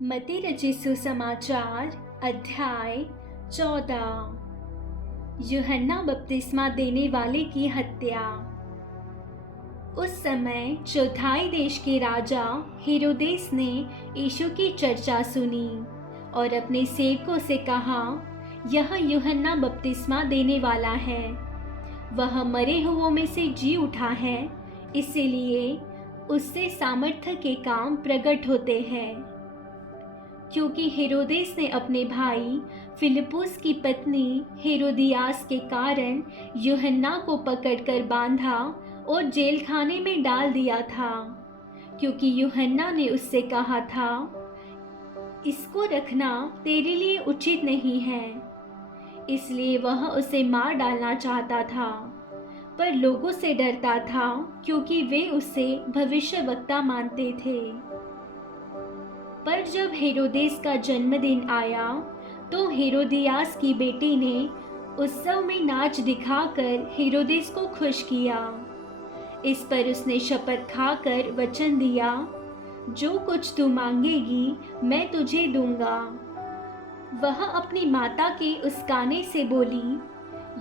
मत्ती रचित सुसमाचार अध्याय 14। यूहन्ना बपतिस्मा देने वाले की हत्या। उस समय चौथाई देश के राजा हेरोदेस ने यीशु की चर्चा सुनी और अपने सेवकों से कहा, यह यूहन्ना बपतिस्मा देने वाला है। वह मरे हुओं में से जी उठा है, इसीलिए उससे सामर्थ्य के काम प्रकट होते हैं। क्योंकि हेरोदेस ने अपने भाई फिलिपुस की पत्नी हेरोदियास के कारण यूहन्ना को पकड़कर बांधा और जेल खाने में डाल दिया था, क्योंकि यूहन्ना ने उससे कहा था, इसको रखना तेरे लिए उचित नहीं है। इसलिए वह उसे मार डालना चाहता था, पर लोगों से डरता था, क्योंकि वे उसे भविष्यवक्ता मानते थे। पर जब हेरोदेस का जन्मदिन आया, तो हेरोदियास की बेटी ने उत्सव में नाच दिखाकर हेरोदेस को खुश किया। इस पर उसने शपथ खाकर वचन दिया, जो कुछ तू मांगेगी मैं तुझे दूंगा। वह अपनी माता के उस्काने से बोली,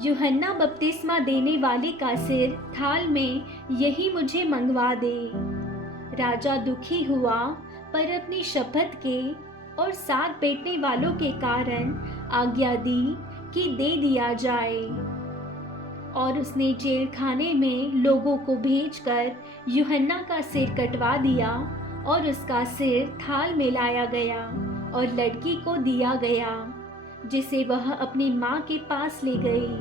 यूहन्ना बपतिस्मा देने वाले का सिर थाल में यही मुझे मंगवा दे। राजा दुखी हुआ, पर अपनी शपथ के और साथ बैठने वालों के कारण आज्ञा दी कि दे दिया जाए। और उसने जेल खाने में लोगों को भेजकर यूहन्ना का सिर कटवा दिया और उसका सिर थाल में लाया गया और लड़की को दिया गया, जिसे वह अपनी माँ के पास ले गई।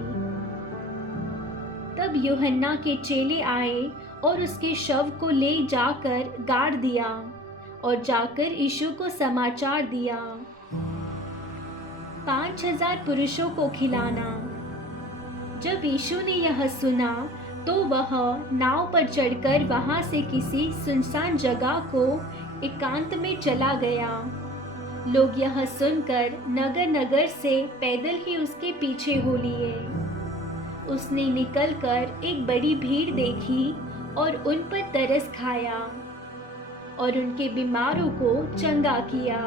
तब यूहन्ना के चेले आए और उसके शव को ले जाकर गाड़ दिया और जाकर यीशु को समाचार दिया। 5,000 पुरुषों को खिलाना। जब यीशु ने यह सुना, तो वह नाव पर चढ़कर वहां से किसी सुनसान जगह को एकांत में चला गया। लोग यह सुनकर नगर नगर से पैदल ही उसके पीछे हो लिए। उसने निकलकर एक बड़ी भीड़ देखी और उन पर तरस खाया और उनके बीमारों को चंगा किया।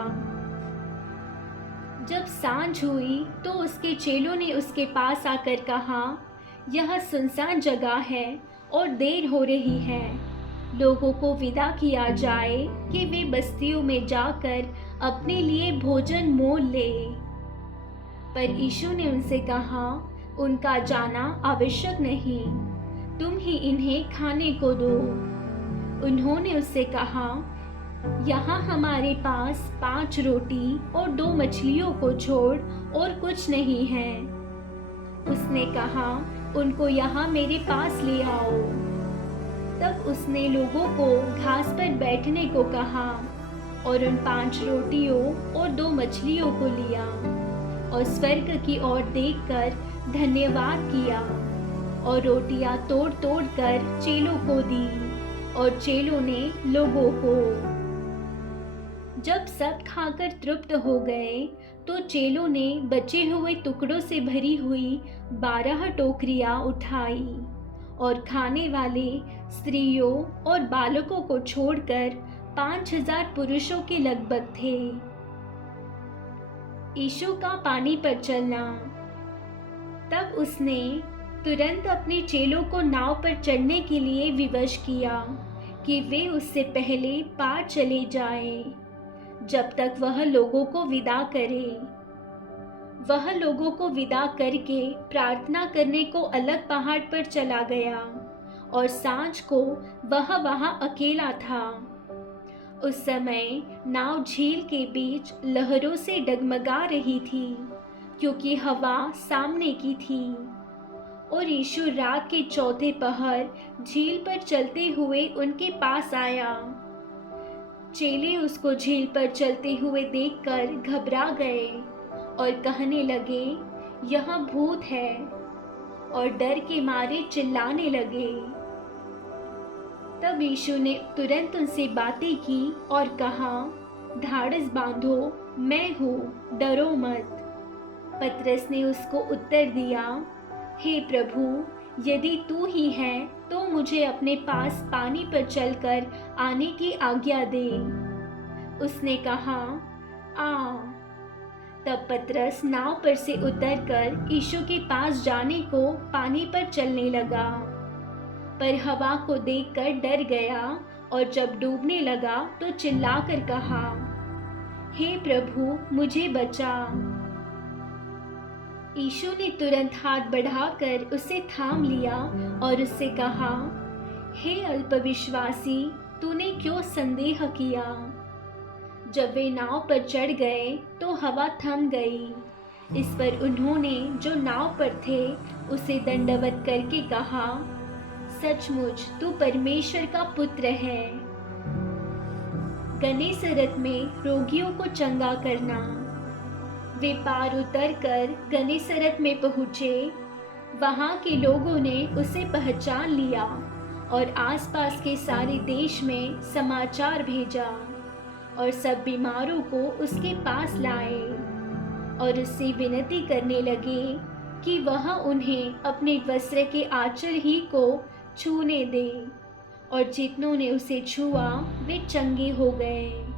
जब सांझ हुई, तो उसके चेलों ने उसके पास आकर कहा, यह सुनसान जगह है और देर हो रही है। लोगों को विदा किया जाए कि वे बस्तियों में जाकर अपने लिए भोजन मोल ले। पर यीशु ने उनसे कहा, उनका जाना आवश्यक नहीं, तुम ही इन्हें खाने को दो। उन्होंने उससे कहा, यहाँ हमारे पास 5 रोटी और 2 मछलियों को छोड़ और कुछ नहीं है। उसने कहा, उनको यहाँ मेरे पास ले आओ। तब उसने लोगों को घास पर बैठने को कहा और उन 5 रोटियों और 2 मछलियों को लिया और स्वर्ग की ओर देखकर धन्यवाद किया और रोटियां तोड़ तोड़ कर चेलों को दी और चेलों ने लोगों को। जब सब खाकर तृप्त हो गए, तो चेलों ने बचे हुए टुकड़ों से भरी हुई 12 टोकरियां उठाई और खाने वाले स्त्रियों और बालकों को छोड़कर 5,000 पुरुषों के लगभग थे। यीशु का पानी पर चलना। तब उसने तुरंत अपने चेलों को नाव पर चढ़ने के लिए विवश किया कि वे उससे पहले पार चले जाएं, जब तक वह लोगों को विदा करे। वह लोगों को विदा करके प्रार्थना करने को अलग पहाड़ पर चला गया और सांझ को वह वहां अकेला था। उस समय नाव झील के बीच लहरों से डगमगा रही थी, क्योंकि हवा सामने की थी। और यीशु रात के चौथे पहर झील पर चलते हुए उनके पास आया। चेले उसको झील पर चलते हुए देखकर घबरा गए और कहने लगे, यह भूत है, और डर के मारे चिल्लाने लगे। तब यीशु ने तुरंत उनसे बातें की और कहा, ढाढ़स बांधो, मैं हूँ, डरो मत। पतरस ने उसको उत्तर दिया, हे प्रभु, यदि तू ही है तो मुझे अपने पास पानी पर चलकर आने की आज्ञा दे। उसने कहा, आ। तब पतरस नाव पर से उतरकर यीशु के पास जाने को पानी पर चलने लगा, पर हवा को देखकर डर गया और जब डूबने लगा तो चिल्लाकर कहा, हे प्रभु, मुझे बचा। यीशु ने तुरंत हाथ बढ़ाकर उसे थाम लिया और उससे कहा, हे अल्पविश्वासी, तूने क्यों संदेह किया? जब वे नाव पर चढ़ गए तो हवा थम गई। इस पर उन्होंने जो नाव पर थे उसे दंडवत करके कहा, सचमुच तू परमेश्वर का पुत्र है। गन्नेसरत में रोगियों को चंगा करना। वे पार उतरकर गन्नेसरत में पहुँचे। वहाँ के लोगों ने उसे पहचान लिया और आसपास के सारे देश में समाचार भेजा और सब बीमारों को उसके पास लाए और उससे विनती करने लगे कि वह उन्हें अपने वस्त्र के आंचल ही को छूने दे, और जितनों ने उसे छुआ वे चंगे हो गए।